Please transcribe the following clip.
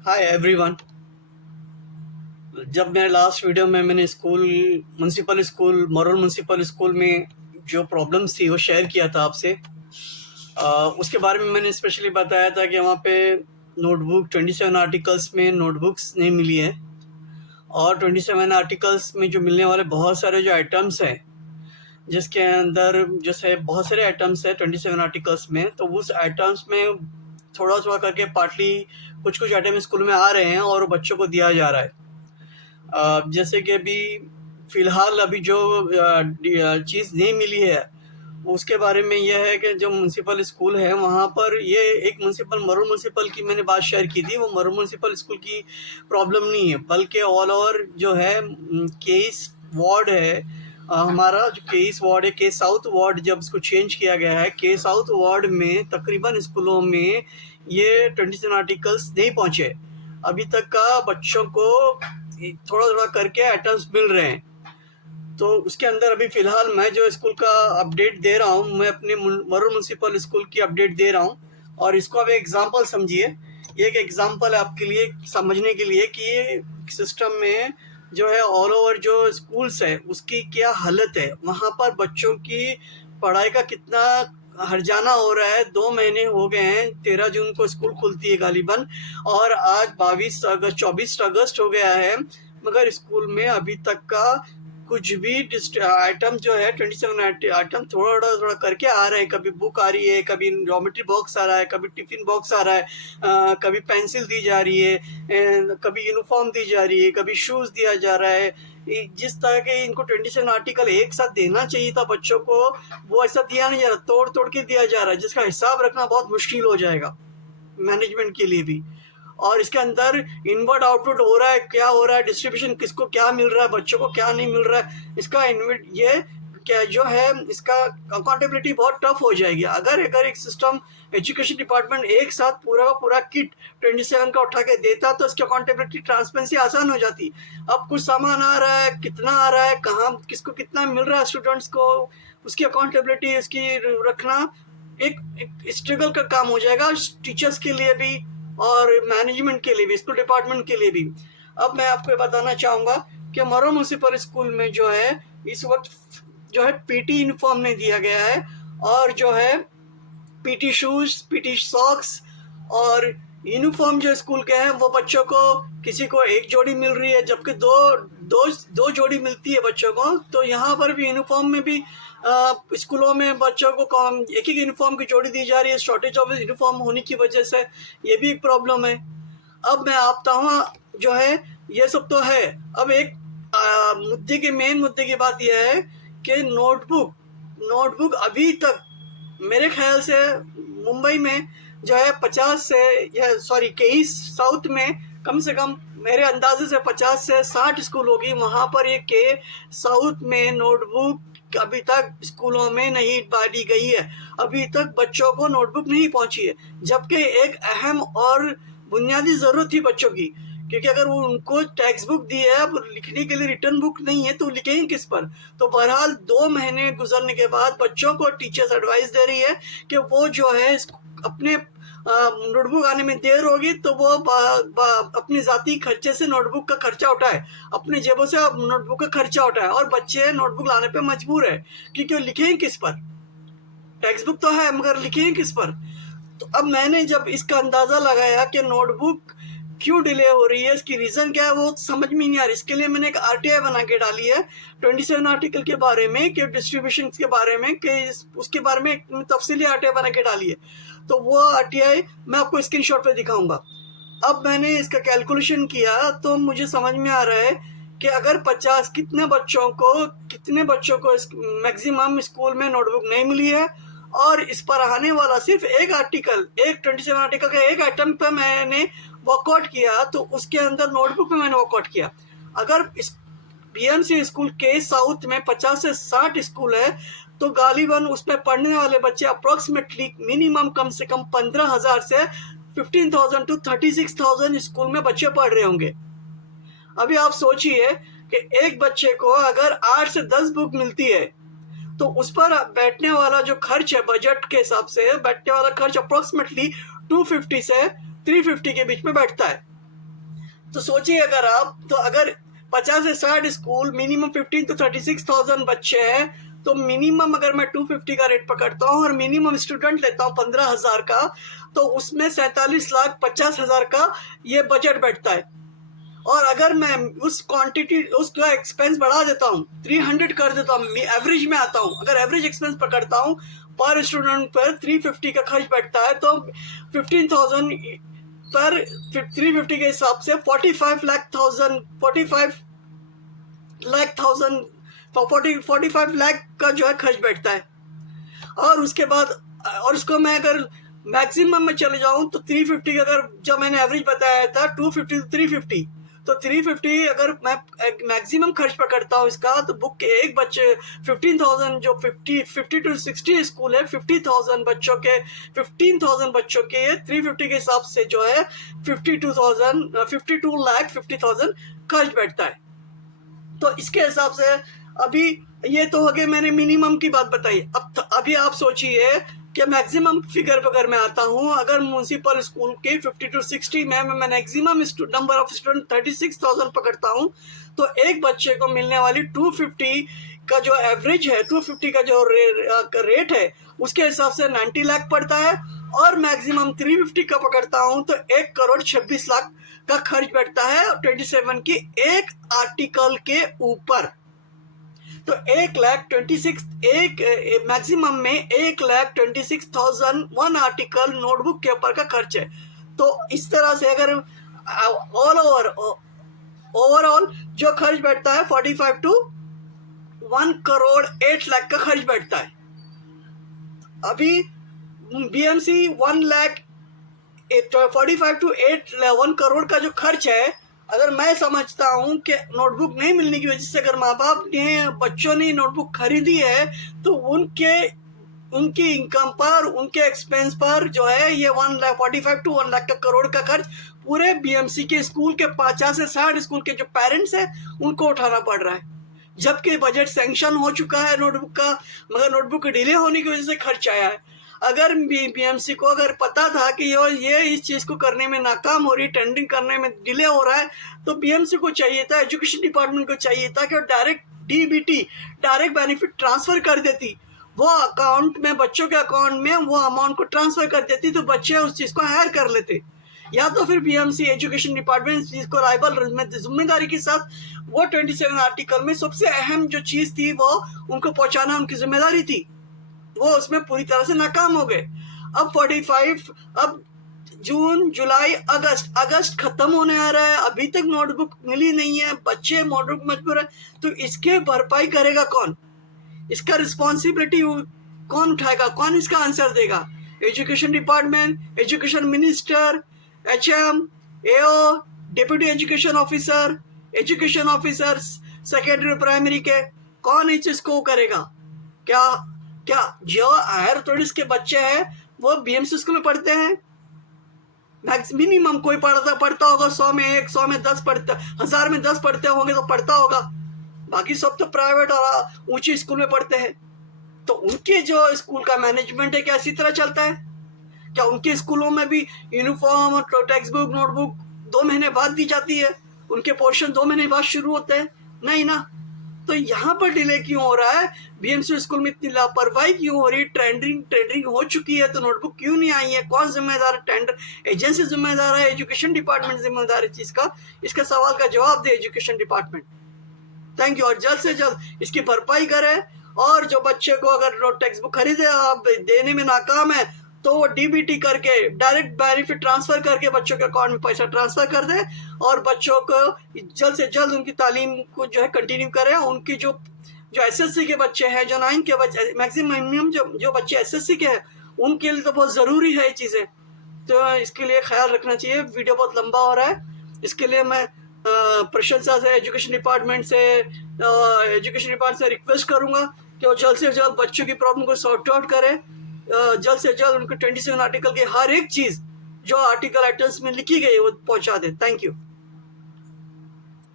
Hi everyone. जब मेरे last video में मैंने municipal school Marol municipal school में जो प्रॉब्लम्स थी वो शेयर किया था आपसे। उसके बारे में मैंने स्पेशली बताया था कि वहाँ पे नोटबुक 27 आर्टिकल्स में नोटबुक्स नहीं मिली है, और 27 आर्टिकल्स में जो मिलने वाले बहुत सारे जो आइटम्स हैं, जिसके अंदर जैसे बहुत सारे आइटम्स हैं 27 आर्टिकल्स में, तो उस आइटम्स में थोड़ा थोड़ा करके पार्टली कुछ कुछ आइटम स्कूल में आ रहे हैं और बच्चों को दिया जा रहा है। जैसे कि अभी फ़िलहाल अभी जो चीज़ नहीं मिली है उसके बारे में यह है कि जो म्यूनसिपल स्कूल है वहाँ पर ये एक मरोल म्यूनसिपल की मैंने बात शेयर की थी। वो मरोल म्यूनसिपल स्कूल की प्रॉब्लम नहीं है, बल्कि ऑल ओवर जो है केस वार्ड है। हमारा जो केस वार्ड है, के साउथ वार्ड, जब इसको चेंज किया गया है, के साउथ वार्ड में तकरीबन स्कूलों में ये 27 आर्टिकल्स नहीं पहुँचे अभी तक का। बच्चों को थोड़ा थोड़ा करके आइटम्स मिल रहे हैं। तो उसके अंदर अभी फ़िलहाल मैं जो स्कूल का अपडेट दे रहा हूँ, मैं अपने मरोल म्यूनसिपल स्कूल की अपडेट दे रहा हूँ। और इसको आप एक एग्जांपल समझिए, ये एक एग्जांपल है आपके लिए समझने के लिए कि ये सिस्टम में जो है ऑल ओवर जो स्कूल्स है उसकी क्या हालत है, वहाँ पर बच्चों की पढ़ाई का कितना हर्जाना हो रहा है। 2 महीने हो गए हैं, 13 जून को स्कूल खुलती है गालिबन, और आज 24 अगस्त हो गया है, मगर स्कूल में अभी तक का कुछ भी आइटम जो है 27 आइटम थोड़ा थोड़ा करके आ रहे हैं। कभी बुक आ रही है, कभी ज्योमेट्री बॉक्स आ रहा है, कभी टिफिन बॉक्स आ रहा है, कभी पेंसिल दी जा रही है, कभी यूनिफॉर्म दी जा रही है, कभी शूज़ दिया जा रहा है। जिस तरह के इनको 27 आर्टिकल एक साथ देना चाहिए था बच्चों को, वो ऐसा दिया नहीं जा रहा, तोड़ तोड़ के दिया जा रहा है, जिसका हिसाब रखना बहुत मुश्किल हो जाएगा मैनेजमेंट के लिए भी। और इसके अंदर इनवर्ट आउटपुट हो रहा है, क्या हो रहा है, डिस्ट्रीब्यूशन किसको क्या मिल रहा है, बच्चों को क्या नहीं मिल रहा है, इसका इन्वर्ट ये क्या जो है, इसका अकाउंटेबिलिटी बहुत टफ हो जाएगी अगर एक सिस्टम एजुकेशन डिपार्टमेंट एक साथ पूरा का पूरा किट 27 का उठा के देता, तो इसकी अकाउंटेबिलिटी ट्रांसपेरेंसी आसान हो जाती। अब कुछ सामान आ रहा है, कितना आ रहा है, कहाँ किसको कितना मिल रहा है स्टूडेंट्स को, उसकी अकाउंटेबिलिटी उसकी रखना एक स्ट्रगल का काम हो जाएगा, टीचर्स के लिए भी और मैनेजमेंट के लिए भी, स्कूल डिपार्टमेंट के लिए भी। अब मैं आपको बताना चाहूँगा कि मरोल म्यूनसिपल स्कूल में जो है इस वक्त जो है पीटी यूनिफॉर्म नहीं दिया गया है, और जो है पीटी शूज़, पीटी सॉक्स और यूनिफॉर्म जो स्कूल के हैं वो बच्चों को किसी को एक जोड़ी मिल रही है, जबकि दो दो दो जोड़ी मिलती है बच्चों को। तो यहाँ पर भी यूनिफॉर्म में भी स्कूलों में बच्चों को एक ही यूनिफॉर्म की जोड़ी दी जा रही है, शॉर्टेज ऑफ यूनिफॉर्म होने की वजह से। ये भी एक प्रॉब्लम है। अब मैं आपता हूँ जो है, ये सब तो है। अब एक मेन मुद्दे की बात यह है कि नोटबुक अभी तक मेरे ख्याल से मुंबई में जो है 50 से या सॉरी के साउथ में कम से कम मेरे अंदाजे से 50 से 60 स्कूल होगी, वहाँ पर ये के साउथ में नोटबुक अभी तक स्कूलों में नहीं बांटी गई है। अभी तक बच्चों को नोटबुक नहीं पहुँची है, जबकि एक अहम और बुनियादी ज़रूरत थी बच्चों की, क्योंकि अगर वो उनको टेक्स्ट बुक दी है, अब लिखने के लिए रिटर्न बुक नहीं है, तो लिखेंगे किस पर। तो बहरहाल 2 महीने गुजरने के बाद बच्चों को टीचर्स एडवाइस दे रही है कि वो जो है अपने नोटबुक आने में देर होगी तो वो अपने ज़ाती खर्चे से नोटबुक का खर्चा उठाए, अपनी जेबों से नोटबुक का खर्चा उठाए, और बच्चे नोटबुक लाने पे मजबूर है, क्योंकि वो लिखेंगे किस पर। टेक्स्ट बुक तो है मगर लिखेंगे किस पर। तो अब मैंने जब इसका अंदाज़ा लगाया कि नोटबुक क्यों डिले हो रही है, इसकी रीज़न क्या है, वो समझ में नहीं आ रही। इसके लिए मैंने एक आरटीआई बना के डाली है 27 आर्टिकल के बारे में, कि डिस्ट्रीब्यूशन के बारे में, कि उसके बारे में एक तफसीली आरटीआई बना के डाली है। तो वो आरटीआई मैं आपको स्क्रीनशॉट पे दिखाऊंगा। अब मैंने इसका कैलकुलेशन किया तो मुझे समझ में आ रहा है कि अगर 50 कितने बच्चों को मैक्सिमम स्कूल में नोटबुक नहीं मिली है, और इस पर आने वाला सिर्फ एक 27 आर्टिकल का एक आइटम पे मैंने वर्कआउट किया, तो उसके अंदर नोटबुक में मैंने वर्कआउट किया। अगर बीएमसी स्कूल के साउथ में 50 से 60 स्कूल है, तो गालिबन उसमें पढ़ने वाले बच्चे अप्रोक्सीमेटली मिनिमम कम से कम 15,000 से 15,000 टू 36,000 स्कूल में बच्चे पढ़ रहे होंगे। अभी आप सोचिए कि एक बच्चे को अगर 8 से 10 बुक मिलती है, तो उस पर बैठने वाला जो खर्च है, बजट के हिसाब से बैठने वाला खर्च अप्रोक्सीमेटली 250 से 350 के बीच में बैठता है। तो सोचिए अगर आप, तो अगर 50 से 60 स्कूल, मिनिमम 15 to 36,000 बच्चे हैं, तो मिनिमम अगर मैं 250 का रेट पकड़ता हूँ और मिनिमम स्टूडेंट लेता हूँ 15,000 का, तो उसमें 47,50,000 का ये बजट बैठता है। और अगर मैं उस क्वांटिटी, उसका एक्सपेंस बढ़ा देता हूँ, 300 कर देता हूँ, एवरेज में आता हूँ, अगर एवरेज एक्सपेंस पकड़ता हूँ पर स्टूडेंट पर 350 का खर्च बैठता है, तो 15,000 पर 350 के हिसाब से 45 लाख का जो है खर्च बैठता है। और उसके बाद, और उसको मैं अगर मैक्सिमम में चले जाऊं तो 350 का, अगर जो मैंने एवरेज बताया था 250 to 350, तो 350 अगर मैं मैक्सिमम खर्च पकड़ता हूँ इसका, तो बुक के एक बच्चे 15,000, जो 50 to 60 स्कूल है, 50,000 बच्चों के 15,000 बच्चों के 350 के हिसाब से जो है 52,50,000 खर्च बैठता है। तो इसके हिसाब से अभी ये तो हो गए, मैंने मिनिमम की बात बताई। अब अभी आप सोचिए कि मैक्सिमम फिगर पर अगर मैं आता हूँ, अगर म्यूनसिपल स्कूल के 50 to 60 में मैं मैक्सिमम नंबर ऑफ स्टूडेंट 36,000 पकड़ता हूँ, तो एक बच्चे को मिलने वाली 250 का जो एवरेज है, 250 का जो रेट है, उसके हिसाब से 90 लाख पड़ता है। और मैक्सिमम 350 का पकड़ता हूँ तो 1,26,00,000 का खर्च बैठता है 27 की एक आर्टिकल के ऊपर। तो 1,26,000, एक मैक्सिमम में 1,26,000 वन आर्टिकल नोटबुक के ऊपर का खर्च है। तो इस तरह से अगर ओवरऑल जो खर्च बैठता है 45 to 1,08,00,000 का खर्च बैठता है। अभी BMC 45 to 1 करोड़ का जो खर्च है, अगर मैं समझता हूँ कि नोटबुक नहीं मिलने की वजह से अगर माँ बाप ने, बच्चों ने नोटबुक खरीदी है, तो उनकी इनकम पर, उनके एक्सपेंस पर जो है ये 45 to 1 लाख का करोड़ का खर्च पूरे BMC के स्कूल के 50 से 60 स्कूल के जो पेरेंट्स हैं उनको उठाना पड़ रहा है। जबकि बजट सैंक्शन हो चुका है नोटबुक का, मगर नोटबुक डिले होने की वजह से खर्च आया है। अगर BMC को अगर पता था कि ये इस चीज़ को करने में नाकाम हो रही, टेंडरिंग करने में डिले हो रहा है, तो BMC को चाहिए था, एजुकेशन डिपार्टमेंट को चाहिए था कि direct DBT, direct benefit transfer कर देती, वो अकाउंट में, बच्चों के अकाउंट में वो अमाउंट को ट्रांसफ़र कर देती, तो बच्चे उस चीज़ को हायर कर लेते। या तो फिर BMC एजुकेशन डिपार्टमेंट जिसको राइवल जिम्मेदारी के साथ वो 27 आर्टिकल में सबसे अहम जो चीज़ थी वो उनको पहुँचाना उनकी जिम्मेदारी थी, वो उसमें पूरी तरह से नाकाम हो गए। अब 45, अब जून, जुलाई, अगस्त खत्म होने आ रहा है, अभी तक नोटबुक मिली नहीं है, बच्चे नोटबुक मजबूर है, तो इसके भरपाई करेगा कौन? इसका रिस्पॉन्सिबिलिटी कौन उठाएगा? कौन इसका आंसर देगा? Education department, education minister, HM, AO, deputy education officer, secondary primary के, कौन इस चीज़ को करेगा? क्या जो हायर अथॉरिटीज के बच्चे हैं वो BMC स्कूल में पढ़ते हैं? मिनिमम कोई पढ़ता होगा 100 में 1, 100 में 10 पढ़ते, 1000 में 10 पढ़ते होंगे तो पढ़ता होगा, बाकी सब तो प्राइवेट और ऊंची स्कूल में पढ़ते हैं। तो उनके जो स्कूल का मैनेजमेंट है क्या इसी तरह चलता है? क्या उनके स्कूलों में भी यूनिफॉर्म और टेक्स्ट बुक, नोटबुक 2 महीने बाद दी जाती है? उनके पोर्शन 2 महीने बाद शुरू होते हैं? नहीं ना। तो यहाँ पर डिले क्यों हो रहा है? BMC स्कूल में इतनी लापरवाही क्यों हो रही? टेंडरिंग हो चुकी है तो नोटबुक क्यों नहीं आई है? कौन जिम्मेदार है? टेंडर एजेंसी जिम्मेदार है? एजुकेशन डिपार्टमेंट जिम्मेदार है चीज़ का? इसका सवाल का जवाब दे एजुकेशन डिपार्टमेंट। Thank you. और जल्द से जल्द इसकी भरपाई करे, और जो बच्चे को अगर टेक्स्ट बुक खरीदे आप देने में नाकाम है तो वो DBT करके, डायरेक्ट बेनिफिट ट्रांसफ़र करके बच्चों के अकाउंट में पैसा ट्रांसफ़र कर दे, और बच्चों को जल्द से जल्द उनकी तालीम को जो है कंटिन्यू करें। उनकी जो SSC के बच्चे हैं, जो 9 के बच्चे, मैक्सिमम जो बच्चे SSC के हैं, उनके लिए तो बहुत ज़रूरी है ये चीज़ें, तो इसके लिए ख्याल रखना चाहिए। वीडियो बहुत लंबा हो रहा है, इसके लिए मैं प्रशंसा से एजुकेशन डिपार्टमेंट से रिक्वेस्ट करूँगा कि वो जल्द से जल्द बच्चों की प्रॉब्लम को सॉर्ट आउट करें। जल्द से जल्द उनको 27 आर्टिकल के हर एक चीज़ जो आर्टिकल आइटम्स में लिखी गई है वो पहुंचा दे। Thank you.